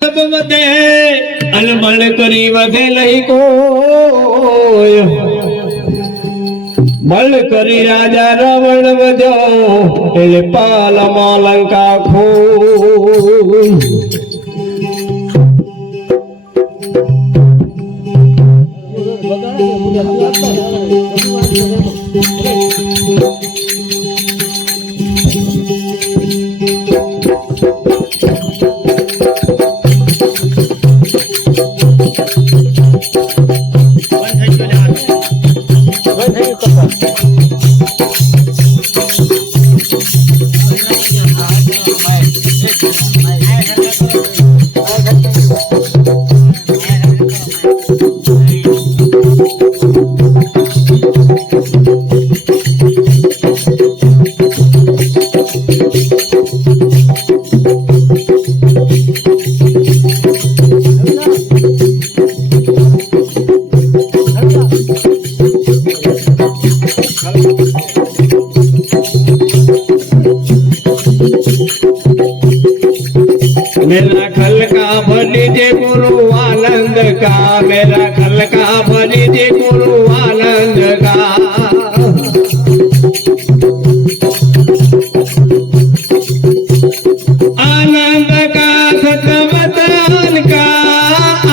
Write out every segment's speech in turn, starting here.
વધે અલમલ કરી વધે નહીં કોઈ બળ કરી રાજા રાવણ વધ્યો એટલે પાલમાં લંકા ખોઈ मेरा खल का भनी जे गुरु आनंद का मेरा खल का भनी जे गुरु आनंद का आनंद का सतवतन का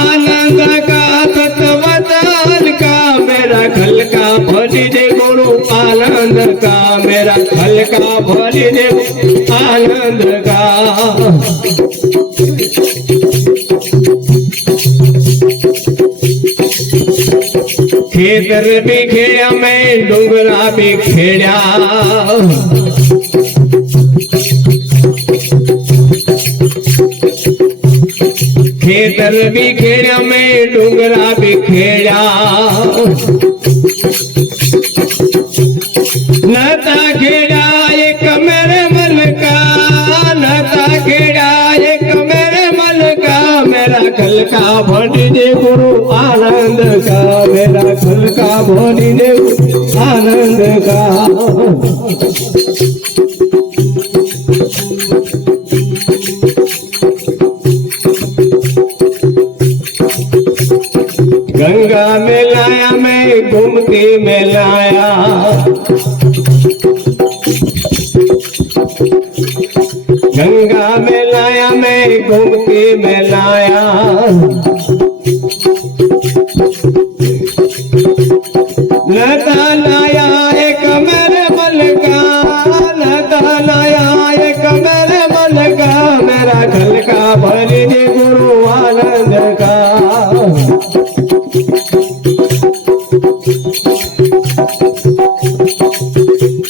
आनंद का सतवतन का मेरा खल का भनी जे गुरु आनंद का मेरा खल का भनी जे आनंद का खेतर भी खेड़ा में डूंगरा भी खेड़ा खेतर भी खेड़ा में डूंगरा भी खेड़ा नता खेड़ा एक मेरे मन का नता खेड़ा एक मेरे मन का मेरा खल का भनी जे गुरु आनंद का मेरा खल का भनी जे आनंद का गंगा में लाया मैं घूमती में लाया गंगा में लाया मैं घूमती में लाया लता लाया एक मेरे बल का लता लाया एक मेरे बल का मेरा खल का भरी जे गुरु आनंद का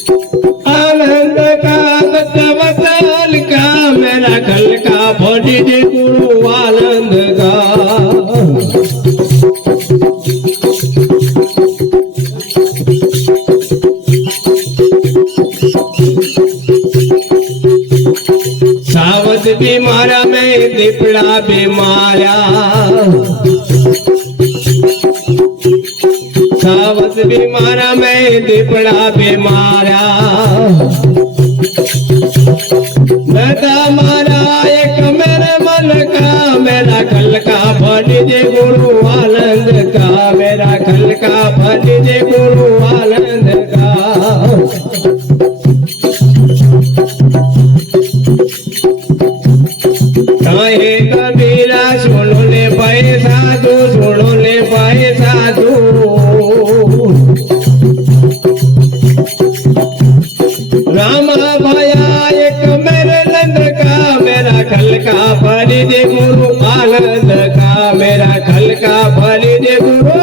आनंद का बतवतल का मेरा खल का भरी जे गुरु आनंद का सावध भी मारा मैं दीपड़ा भी मारा सावध भी मारा मैं दीपड़ा भी मारा नता मारा एक मेरे मन का मेरा खल का भनी जे गुरु आनंद का मेरा खल का भनी जे गुरु आनंद का काहे कबीरा सुनो ले भाई साधु सुनो ले भाई साधु रामा भया एक मेरे नंद का मेरा खल का भरी दे गुरु आनंद का मेरा खल का भरी दे गुरु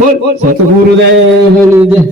बोल सतगुरुदेव हरि जय